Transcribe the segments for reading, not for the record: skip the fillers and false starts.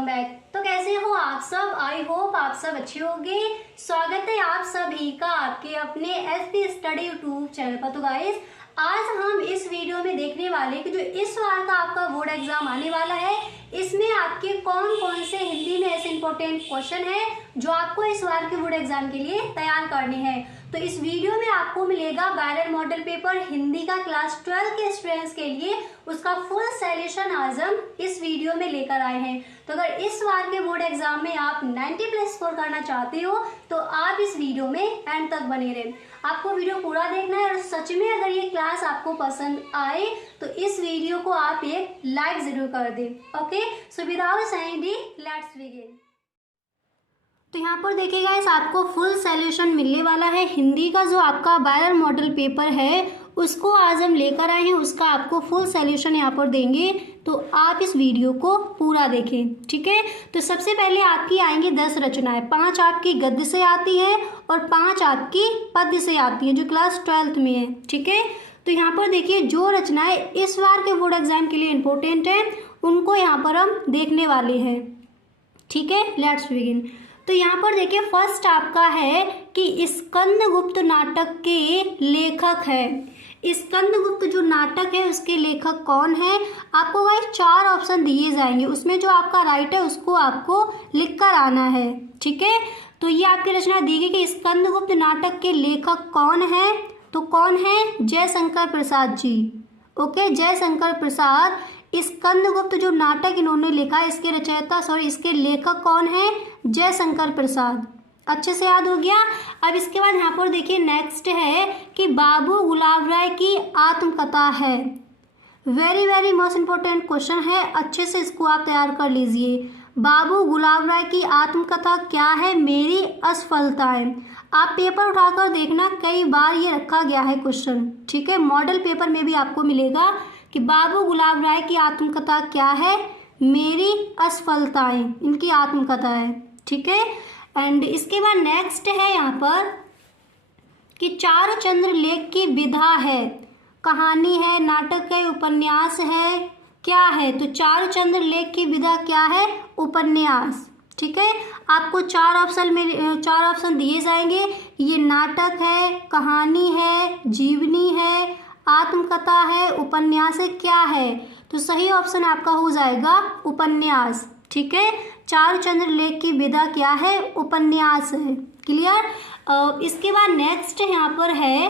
Welcome back. तो कैसे हो आप सब? आई होप आप सब अच्छे होंगे। स्वागत है आप सभी का आपके अपने एसपी स्टडी यूट्यूब चैनल पर। तो गाइस, आज हम इस वीडियो में देखने वाले कि जो इस बार का आपका बोर्ड एग्जाम आने वाला है, इसमें आपके कौन कौन से हिंदी में ऐसे इंपॉर्टेंट क्वेश्चन है जो आपको इस बार के बोर्ड एग्जाम के लिए तैयार करने हैं। तो इस वीडियो में आपको मिलेगा वायरल मॉडल पेपर हिंदी का क्लास 12 के स्टूडेंट्स के लिए, उसका फुल सॉल्यूशन आज हम इस वीडियो में लेकर आए हैं। तो अगर इस बार के बोर्ड एग्जाम में आप 90+ स्कोर करना चाहते हो तो आप इस वीडियो में एंड तक बने रहें। आपको वीडियो पूरा देखना है और सच में अगर ये क्लास आपको पसंद आए तो इस वीडियो को आप एक लाइक जरूर कर दें। Okay, so without any delay let's begin. तो यहाँ पर देखिएगा, इस आपको फुल सॉल्यूशन मिलने वाला है। हिंदी का जो आपका वायरल मॉडल पेपर है उसको आज हम लेकर आए हैं, उसका आपको फुल सॉल्यूशन यहाँ पर देंगे। तो आप इस वीडियो को पूरा देखें, ठीक है। तो सबसे पहले आपकी आएंगी 10 रचनाएं, 5 आपकी गद्य से आती है और 5 आपकी पद्य से आती है जो क्लास 12th में है, ठीक है। तो यहाँ पर देखिए, जो रचनाएं इस बार के बोर्ड एग्जाम के लिए इम्पोर्टेंट है उनको यहाँ पर हम देखने वाले हैं, ठीक है। Let's begin. तो यहाँ पर देखिए, फर्स्ट आपका है कि स्कंदगुप्त नाटक के लेखक है। स्कंदगुप्त जो नाटक है उसके लेखक कौन है? आपको गाइस 4 ऑप्शन दिए जाएंगे, उसमें जो आपका राइट है उसको आपको लिख कर आना है, ठीक है। तो ये आपकी रचना दी गई कि स्कंदगुप्त नाटक के लेखक कौन है। तो कौन है? जयशंकर प्रसाद जी। ओके, जयशंकर प्रसाद। स्कंदगुप्त जो नाटक इन्होंने लिखा है, इसके रचयिता इसके लेखक कौन है? जयशंकर प्रसाद। अच्छे से याद हो गया। अब इसके बाद यहाँ पर देखिए, नेक्स्ट है कि बाबू गुलाब राय की आत्मकथा है। Very very most important question है, अच्छे से इसको आप तैयार कर लीजिए। बाबू गुलाब राय की आत्मकथा क्या है? मेरी असफलताएं। आप पेपर उठाकर देखना, कई बार ये रखा गया है क्वेश्चन, ठीक है। मॉडल पेपर में भी आपको मिलेगा कि बाबू गुलाब राय की आत्मकथा क्या है? मेरी असफलताएं, इनकी आत्मकथा है, ठीक है। एंड इसके बाद नेक्स्ट है यहाँ पर कि चारुचंद्र लेख की विधा है। कहानी है, नाटक है, उपन्यास है, क्या है? तो चारुचंद्र लेख की विधा क्या है? उपन्यास, ठीक है। आपको 4 ऑप्शन दिए जाएंगे। ये नाटक है, कहानी है, जीवनी है, आत्मकथा है, उपन्यास है, क्या है? तो सही ऑप्शन आपका हो जाएगा उपन्यास, ठीक है। चारुचंद्र लेख की विधा क्या है? उपन्यास है। क्लियर। इसके बाद नेक्स्ट यहाँ पर है,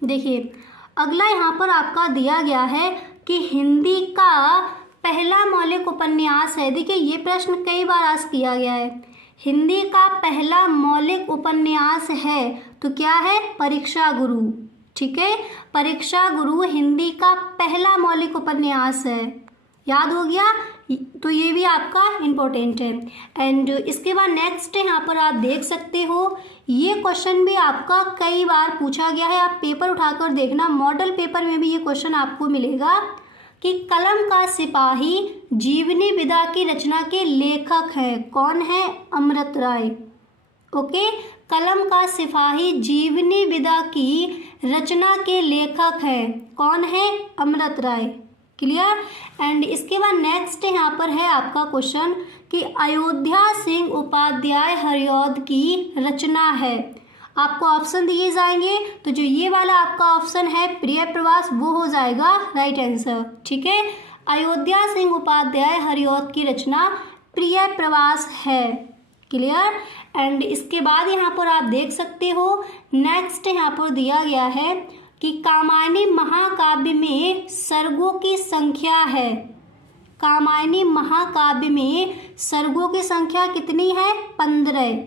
देखिए अगला यहाँ पर आपका दिया गया है कि हिंदी का पहला मौलिक उपन्यास है। देखिए ये प्रश्न कई बार आज किया गया है। हिंदी का पहला मौलिक उपन्यास है तो क्या है? परीक्षा गुरु, ठीक है। परीक्षा गुरु हिंदी का पहला मौलिक उपन्यास है। याद हो गया? तो ये भी आपका इम्पोर्टेंट है। एंड इसके बाद नेक्स्ट यहाँ पर आप देख सकते हो, ये क्वेश्चन भी आपका कई बार पूछा गया है। आप पेपर उठाकर देखना, मॉडल पेपर में भी ये क्वेश्चन आपको मिलेगा कि कलम का सिपाही जीवनी विधा की रचना के लेखक है। कौन है? अमृत राय। ओके, कलम का सिपाही जीवनी विधा की रचना के लेखक है। कौन है? अमृत राय। क्लियर। एंड इसके बाद नेक्स्ट यहाँ पर है आपका क्वेश्चन कि अयोध्या सिंह उपाध्याय हरिऔध की रचना है। आपको ऑप्शन दिए जाएंगे, तो जो ये वाला आपका ऑप्शन है प्रिय प्रवास, वो हो जाएगा राइट आंसर, ठीक है। अयोध्या सिंह उपाध्याय हरिऔध की रचना प्रिय प्रवास है। क्लियर। एंड इसके बाद यहाँ पर आप देख सकते हो, नेक्स्ट यहाँ पर दिया गया है कि कामायनी महाकाव्य में सर्गों की संख्या है। कामायनी महाकाव्य में सर्गों की संख्या कितनी है? 15।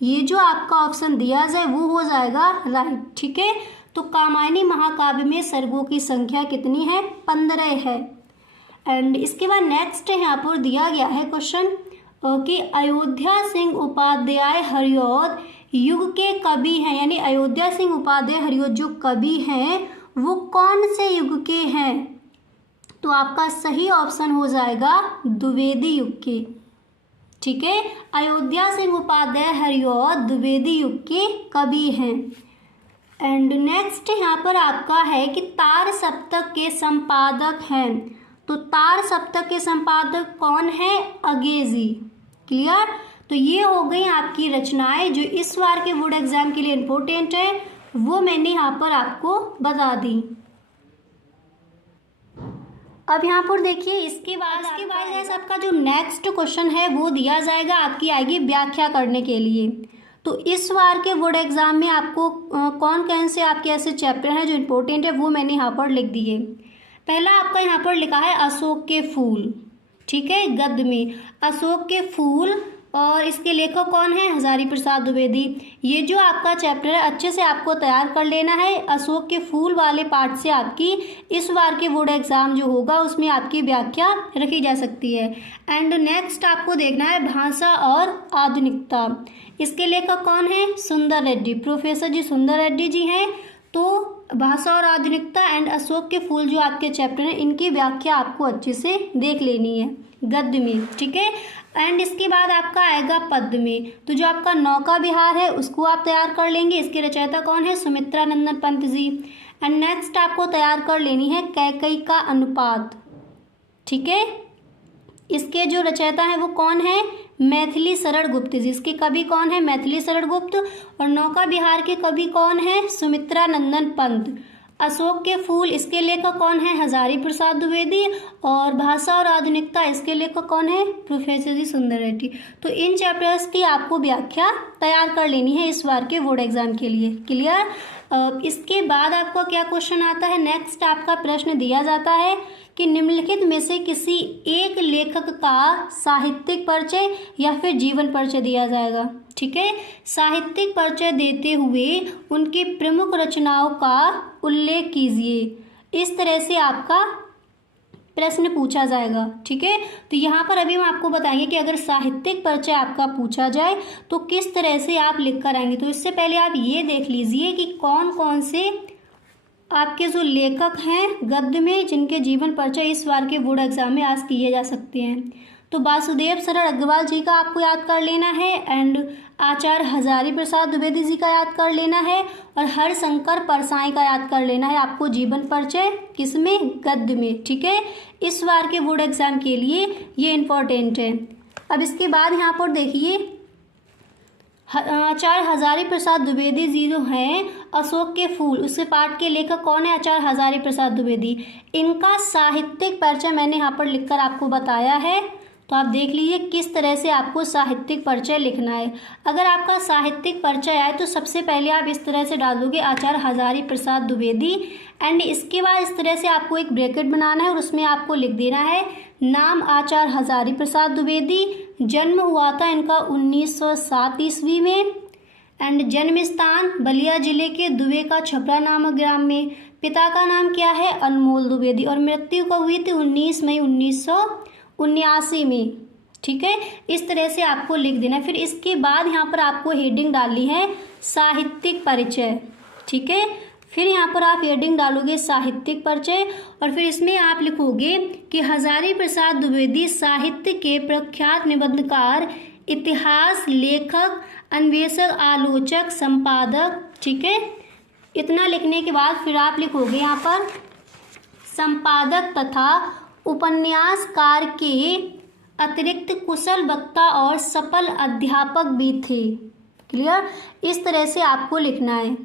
ये जो आपका ऑप्शन दिया जाए वो हो जाएगा राइट, ठीक है। तो कामायनी महाकाव्य में सर्गों की संख्या कितनी है? 15 है। एंड इसके बाद नेक्स्ट यहाँ पर दिया गया है क्वेश्चन कि अयोध्या सिंह उपाध्याय हरिऔध युग के कवि हैं, यानी अयोध्या सिंह उपाध्याय हरिऔध जो कवि हैं वो कौन से युग के हैं? तो आपका सही ऑप्शन हो जाएगा द्विवेदी युग के, ठीक है। अयोध्या सिंह उपाध्याय हरिऔध द्विवेदी युग के कवि हैं। एंड नेक्स्ट यहाँ पर आपका है कि तार सप्तक के संपादक हैं। तो तार सप्तक के संपादक कौन है? अंगेजी। क्लियर? तो ये हो गई आपकी रचनाएं जो इस बार के बोर्ड एग्जाम के लिए इम्पोर्टेंट है, वो मैंने यहाँ पर आपको बता दी। अब यहाँ पर देखिए इसके बाद आपका जो नेक्स्ट क्वेश्चन है वो दिया जाएगा, आपकी आएगी व्याख्या करने के लिए। तो इस बार के बोर्ड एग्जाम में आपको कौन से आपके ऐसे चैप्टर हैं जो इम्पोर्टेंट है वो मैंने यहाँ पर लिख दिए। पहला आपका यहाँ पर लिखा है अशोक के फूल, ठीक है, गद्य में अशोक के फूल, और इसके लेखक कौन है? हजारी प्रसाद द्विवेदी। ये जो आपका चैप्टर है अच्छे से आपको तैयार कर लेना है। अशोक के फूल वाले पार्ट से आपकी इस बार के बोर्ड एग्जाम जो होगा उसमें आपकी व्याख्या रखी जा सकती है। एंड नेक्स्ट आपको देखना है भाषा और आधुनिकता। इसके लेखक कौन है? सुंदर रेड्डी, प्रोफेसर जी सुंदर रेड्डी जी हैं। तो भाषा और आधुनिकता एंड अशोक के फूल जो आपके चैप्टर हैं इनकी व्याख्या आपको अच्छे से देख लेनी है गद्य में, ठीक है। एंड इसके बाद आपका आएगा पद्य में। तो जो आपका नौका विहार है उसको आप तैयार कर लेंगे। इसके रचयिता कौन है? सुमित्रा नंदन पंत जी। एंड नेक्स्ट आपको तैयार कर लेनी है कैकई का अनुपात, ठीक है। इसके जो रचयिता है वो कौन है? मैथिली शरण गुप्त जी। इसके कवि कौन है? मैथिली शरण गुप्त। और नौका विहार के कवि कौन है? सुमित्रा नंदन पंत। अशोक के फूल इसके लेखक कौन है? हजारी प्रसाद द्विवेदी। और भाषा और आधुनिकता इसके लेखक कौन है? प्रोफेसर जी सुंदर रेड्डी। तो इन चैप्टर्स की आपको व्याख्या तैयार कर लेनी है इस बार के बोर्ड एग्जाम के लिए। क्लियर? इसके बाद आपका क्या क्वेश्चन आता है? नेक्स्ट आपका प्रश्न दिया जाता है कि निम्नलिखित में से किसी एक लेखक का साहित्यिक परिचय या फिर जीवन परिचय दिया जाएगा, ठीक है। साहित्यिक परिचय देते हुए उनकी प्रमुख रचनाओं का उल्लेख कीजिए। इस तरह से आपका प्रश्न पूछा जाएगा, ठीक है। तो यहाँ पर अभी हम आपको बताएंगे कि अगर साहित्यिक परिचय आपका पूछा जाए तो किस तरह से आप लिख कर आएंगे। तो इससे पहले आप ये देख लीजिए कि कौन कौन से आपके जो लेखक हैं गद्य में जिनके जीवन परिचय इस बार के बोर्ड एग्जाम में आज किए जा सकते हैं। तो वासुदेव शरण अग्रवाल जी का आपको याद कर लेना है। एंड आचार्य हजारी प्रसाद द्विवेदी जी का याद कर लेना है। और हरशंकर परसाई का याद कर लेना है आपको जीवन परिचय किसमें? गद्य में, ठीक है। इस बार के बोर्ड एग्जाम के लिए ये इम्पोर्टेंट है। अब इसके बाद यहाँ पर देखिए आचार्य हजारी प्रसाद द्विवेदी जी जो हैं अशोक के फूल उसके पाठ के लेखक कौन है? आचार्य हजारी प्रसाद द्विवेदी। इनका साहित्यिक परिचय मैंने यहाँ पर लिखकर आपको बताया है। तो आप देख लीजिए किस तरह से आपको साहित्यिक परिचय लिखना है। अगर आपका साहित्यिक परिचय आए तो सबसे पहले आप इस तरह से डालोगे आचार्य हजारी प्रसाद द्विवेदी। एंड इसके बाद इस तरह से आपको एक ब्रैकेट बनाना है और उसमें आपको लिख देना है नाम आचार्य हजारी प्रसाद द्विवेदी। जन्म हुआ था इनका 1907 ईस्वी में। एंड जन्म स्थान बलिया जिले के दुबे का छपरा नामक ग्राम में। पिता का नाम क्या है? अनमोल द्विवेदी। और मृत्यु कब हुई थी? 19 मई 1979 में, ठीक है। इस तरह से आपको लिख देना। फिर इसके बाद यहाँ पर आपको हेडिंग डालनी है साहित्यिक परिचय, ठीक है। फिर यहाँ पर आप हेडिंग डालोगे साहित्यिक परिचय और फिर इसमें आप लिखोगे कि हजारी प्रसाद द्विवेदी साहित्य के प्रख्यात निबंधकार, इतिहास लेखक, अन्वेषक, आलोचक, संपादक, ठीक है। इतना लिखने के बाद फिर आप लिखोगे यहाँ पर संपादक तथा उपन्यासकार के अतिरिक्त कुशल वक्ता और सफल अध्यापक भी थे। क्लियर? इस तरह से आपको लिखना है,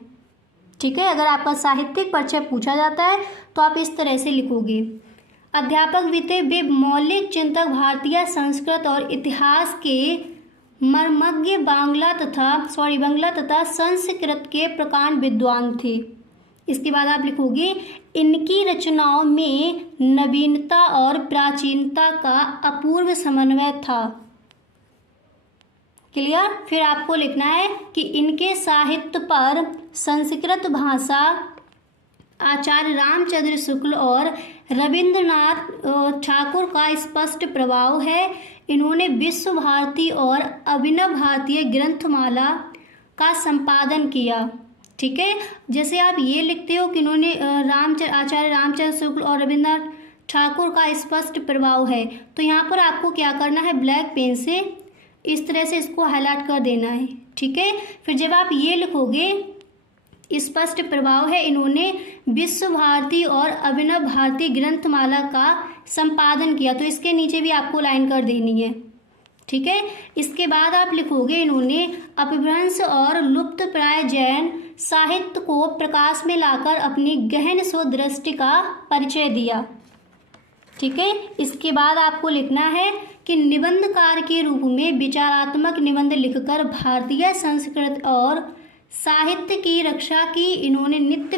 ठीक है। अगर आपका साहित्यिक परिचय पूछा जाता है तो आप इस तरह से लिखोगे अध्यापक भी थे। वे मौलिक चिंतक, भारतीय संस्कृत और इतिहास के मर्मज्ञ, बांग्ला तथा संस्कृत के प्रकांड विद्वान थे। इसके बाद आप लिखोगे इनकी रचनाओं में नवीनता और प्राचीनता का अपूर्व समन्वय था। क्लियर? फिर आपको लिखना है कि इनके साहित्य पर संस्कृत भाषा आचार्य रामचंद्र शुक्ल और रविंद्रनाथ ठाकुर का स्पष्ट प्रभाव है। इन्होंने विश्व भारती और अभिनव भारतीय ग्रंथमाला का संपादन किया, ठीक है। जैसे आप ये लिखते हो कि इन्होंने आचार्य रामचंद्र शुक्ल और रविंद्रनाथ ठाकुर का स्पष्ट प्रभाव है, तो यहाँ पर आपको क्या करना है, ब्लैक पेन से इस तरह से इसको हाईलाइट कर देना है, ठीक है। फिर जब आप ये लिखोगे स्पष्ट प्रभाव है। इन्होंने विश्व भारती और अभिनव भारती ग्रंथमाला का संपादन किया। तो इसके नीचे भी आपको लाइन कर देनी है, ठीक है। इसके बाद आप लिखोगे इन्होंने अपभ्रंश और लुप्त प्राय जैन साहित्य को प्रकाश में लाकर अपनी गहन शोध दृष्टि का परिचय दिया, ठीक है। इसके बाद आपको लिखना है कि निबंधकार के रूप में विचारात्मक निबंध लिखकर भारतीय संस्कृति और साहित्य की रक्षा की। इन्होंने नित्य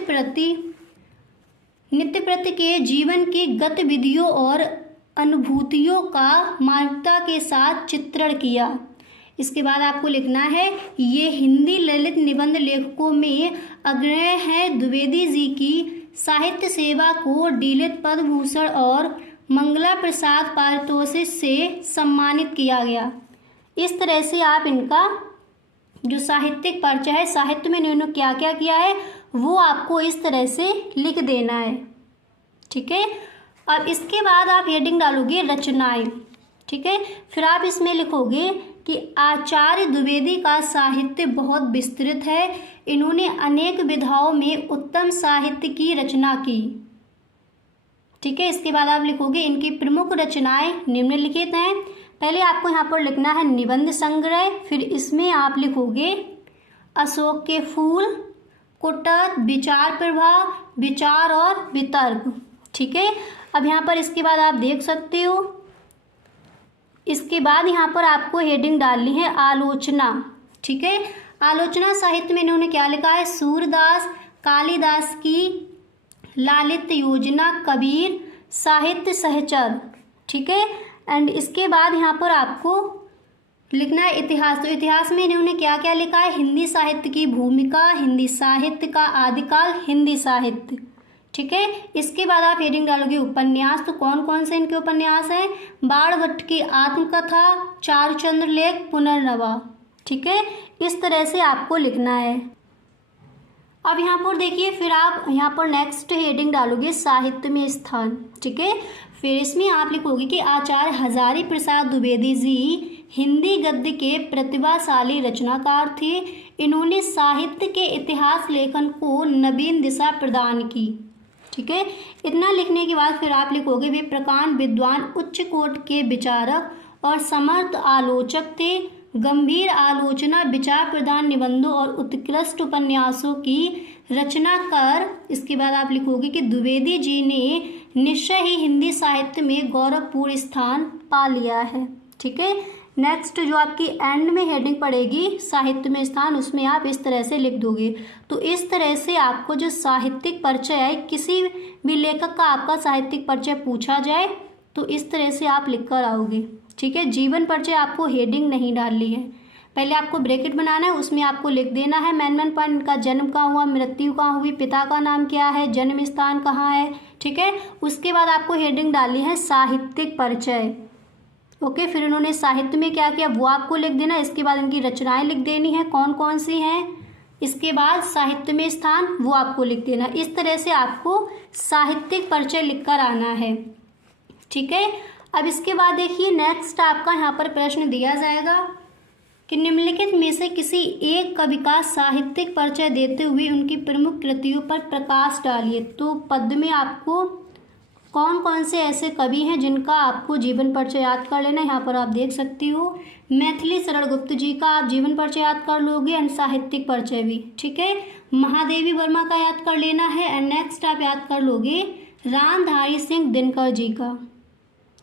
प्रति के जीवन की गतिविधियों और अनुभूतियों का मानवता के साथ चित्रण किया। इसके बाद आपको लिखना है ये हिंदी ललित निबंध लेखकों में अग्रणी है। द्विवेदी जी की साहित्य सेवा को डीलित पद्म भूषण और मंगला प्रसाद पारितोषिक से सम्मानित किया गया। इस तरह से आप इनका जो साहित्यिक परिचय है, साहित्य में इन्होंने क्या क्या किया है, वो आपको इस तरह से लिख देना है, ठीक है। अब इसके बाद आप हेडिंग डालोगे रचनाएं, ठीक है। फिर आप इसमें लिखोगे कि आचार्य द्विवेदी का साहित्य बहुत विस्तृत है। इन्होंने अनेक विधाओं में उत्तम साहित्य की रचना की, ठीक है। इसके बाद आप लिखोगे इनकी प्रमुख रचनाएं निम्नलिखित हैं। पहले आपको यहाँ पर लिखना है निबंध संग्रह, फिर इसमें आप लिखोगे अशोक के फूल, कुटक, विचार प्रवाह, विचार और वितर्क, ठीक है। अब यहाँ पर इसके बाद आप देख सकते हो, इसके बाद यहाँ पर आपको हेडिंग डालनी है आलोचना, ठीक है। आलोचना साहित्य में इन्होंने क्या लिखा है, सूरदास, कालिदास की लालित योजना, कबीर, साहित्य सहचर, ठीक है। एंड इसके बाद यहाँ पर आपको लिखना है इतिहास। तो इतिहास में इन्होंने क्या क्या लिखा है, हिंदी साहित्य की भूमिका, हिंदी साहित्य का आदिकाल, हिंदी साहित्य, ठीक है। इसके बाद आप हेडिंग डालोगे उपन्यास। तो कौन कौन से इनके उपन्यास हैं, बाणभट्ट की आत्मकथा, चारुचंद्र लेख, पुनर्नवा, ठीक है। इस तरह से आपको लिखना है। अब यहाँ पर देखिए, फिर आप यहाँ पर नेक्स्ट हेडिंग डालोगे साहित्य में स्थान, ठीक है। फिर इसमें आप लिखोगे कि आचार्य हजारी प्रसाद द्विवेदी जी हिंदी गद्य के प्रतिभाशाली रचनाकार थे। इन्होंने साहित्य के इतिहास लेखन को नवीन दिशा प्रदान की, ठीक है। इतना लिखने के बाद फिर आप लिखोगे वे प्रकांड विद्वान, उच्च कोटि के विचारक और समर्थ आलोचक थे। गंभीर आलोचना, विचार प्रधान निबंधों और उत्कृष्ट उपन्यासों की रचना कर। इसके बाद आप लिखोगे कि द्विवेदी जी ने निश्चय ही हिंदी साहित्य में गौरवपूर्ण स्थान पा लिया है, ठीक है। नेक्स्ट जो आपकी एंड में हेडिंग पड़ेगी साहित्य में स्थान, उसमें आप इस तरह से लिख दोगे। तो इस तरह से आपको जो साहित्यिक परिचय है, किसी भी लेखक का आपका साहित्यिक परिचय पूछा जाए तो इस तरह से आप लिख कर आओगे, ठीक है। जीवन परिचय आपको हेडिंग नहीं डालनी है, पहले आपको ब्रैकेट बनाना है, उसमें आपको लिख देना है मेन पॉइंट का जन्म कहाँ हुआ, मृत्यु कहाँ हुई, पिता का नाम क्या है, जन्म स्थान कहाँ है, ठीक है। उसके बाद आपको हेडिंग डालनी है साहित्यिक परिचय, ओके। फिर उन्होंने साहित्य में क्या किया वो आपको लिख देना। इसके बाद इनकी रचनाएं लिख देनी है कौन कौन सी हैं। इसके बाद साहित्य में स्थान वो आपको लिख देना। इस तरह से आपको साहित्यिक परिचय लिखकर आना है, ठीक है। अब इसके बाद देखिए नेक्स्ट आपका यहाँ पर प्रश्न दिया जाएगा कि निम्नलिखित में से किसी एक कवि का साहित्यिक परिचय देते हुए उनकी प्रमुख कृतियों पर प्रकाश डालिए। तो पद में आपको कौन कौन से ऐसे कवि हैं जिनका आपको जीवन परिचय याद कर लेना है, यहाँ पर आप देख सकती हो। मैथिली शरण गुप्त जी का आप जीवन परिचय याद कर लोगे एंड साहित्यिक परिचय भी, ठीक है। महादेवी वर्मा का याद कर लेना है एंड नेक्स्ट आप याद कर लोगे रामधारी सिंह दिनकर जी का,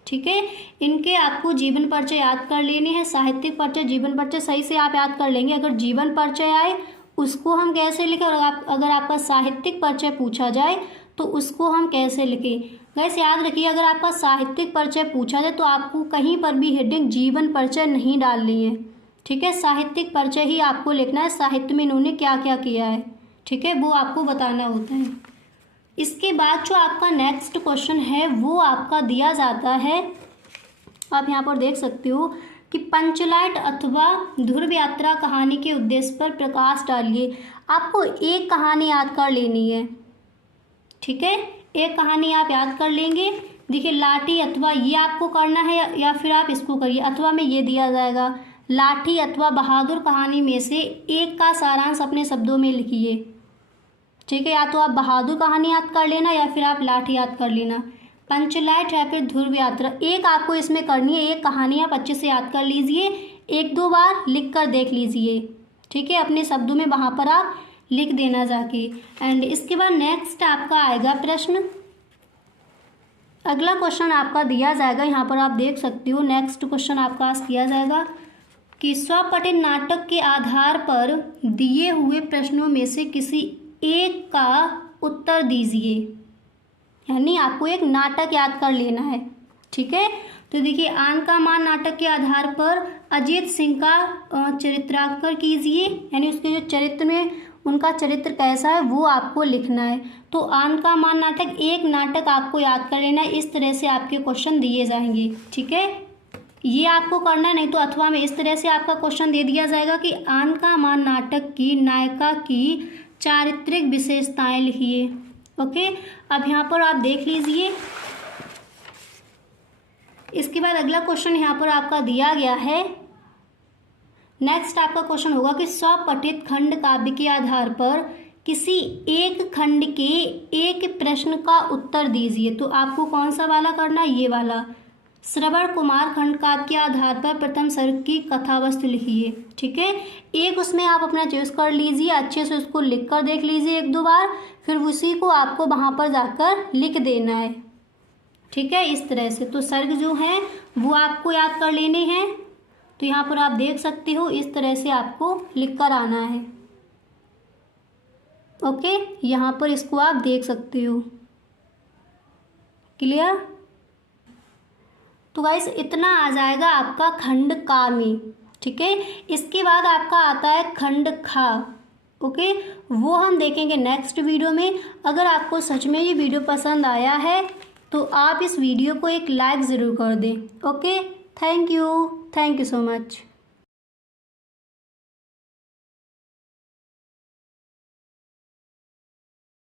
ठीक है। इनके आपको जीवन परिचय याद कर लेने हैं। साहित्यिक परिचय, जीवन परिचय सही से आप याद कर लेंगे। अगर जीवन परिचय आए उसको हम कैसे लिखें और अगर आपका साहित्यिक परिचय पूछा जाए तो उसको हम कैसे लिखें। वैसे याद रखिए, अगर आपका साहित्यिक परिचय पूछा जाए तो आपको कहीं पर भी हेडिंग जीवन परिचय नहीं डालनी है, ठीक है। साहित्यिक परिचय ही आपको लिखना है, साहित्य में इन्होंने क्या क्या किया है, ठीक है, वो आपको बताना होता है। इसके बाद जो आपका नेक्स्ट क्वेश्चन है वो आपका दिया जाता है, आप यहाँ पर देख सकते हो कि पंचलाइट अथवा ध्रुव यात्रा कहानी के उद्देश्य पर प्रकाश डालिए। आपको एक कहानी याद कर लेनी है, ठीक है। एक कहानी आप याद कर लेंगे। देखिए लाठी अथवा ये आपको करना है या फिर आप इसको करिए, अथवा में ये दिया जाएगा लाठी अथवा बहादुर कहानी में से एक का सारांश अपने शब्दों में लिखिए, ठीक है, या तो आप बहादुर कहानी याद कर लेना या फिर आप लाठ याद कर लेना। पंचलाइट या फिर ध्रुव यात्रा, एक आपको इसमें करनी है, एक कहानी आप अच्छे से याद कर लीजिए, एक दो बार लिख कर देख लीजिए। ठीक है, अपने शब्दों में वहाँ पर आप लिख देना जाके। एंड इसके बाद नेक्स्ट आपका आएगा प्रश्न। अगला क्वेश्चन आपका दिया जाएगा, यहाँ पर आप देख सकते हो। नेक्स्ट क्वेश्चन आपका आस्क किया जाएगा कि स्वपठित नाटक के आधार पर दिए हुए प्रश्नों में से किसी एक का उत्तर दीजिए। यानी आपको एक नाटक याद कर लेना है। ठीक है, तो देखिए, आन का मान नाटक के आधार पर अजीत सिंह का चरित्रांकन कीजिए। यानी उसके जो चरित्र में उनका चरित्र कैसा है वो आपको लिखना है। तो आन का मान नाटक, एक नाटक आपको याद कर लेना है। इस तरह से आपके क्वेश्चन दिए जाएंगे। ठीक है, ये आपको करना है, नहीं तो अथवा में इस तरह से आपका क्वेश्चन दे दिया जाएगा कि आन का मान नाटक की नायिका की चारित्रिक विशेषताएं लिखिए। ओके, अब यहाँ पर आप देख लीजिए। इसके बाद अगला क्वेश्चन यहाँ पर आपका दिया गया है। नेक्स्ट आपका क्वेश्चन होगा कि स्वपठित खंड काव्य के आधार पर किसी एक खंड के एक प्रश्न का उत्तर दीजिए। तो आपको कौन सा वाला करना है, ये वाला। श्रवण कुमार खंड काव्य के आधार पर प्रथम सर्ग की कथावस्तु लिखिए। ठीक है, एक उसमें आप अपना चॉइस कर लीजिए, अच्छे से उसको लिख कर देख लीजिए एक दो बार, फिर उसी को आपको वहाँ पर जाकर लिख देना है। ठीक है, इस तरह से। तो सर्ग जो है वो आपको याद कर लेने हैं। तो यहाँ पर आप देख सकते हो, इस तरह से आपको लिख कर आना है। ओके, यहाँ पर इसको आप देख सकते हो। क्लियर? तो गाइस इतना आ जाएगा आपका खंड का में। ठीक है, इसके बाद आपका आता है खंड खा। ओके, वो हम देखेंगे नेक्स्ट वीडियो में। अगर आपको सच में ये वीडियो पसंद आया है तो आप इस वीडियो को एक लाइक ज़रूर कर दें। Okay, thank you so much.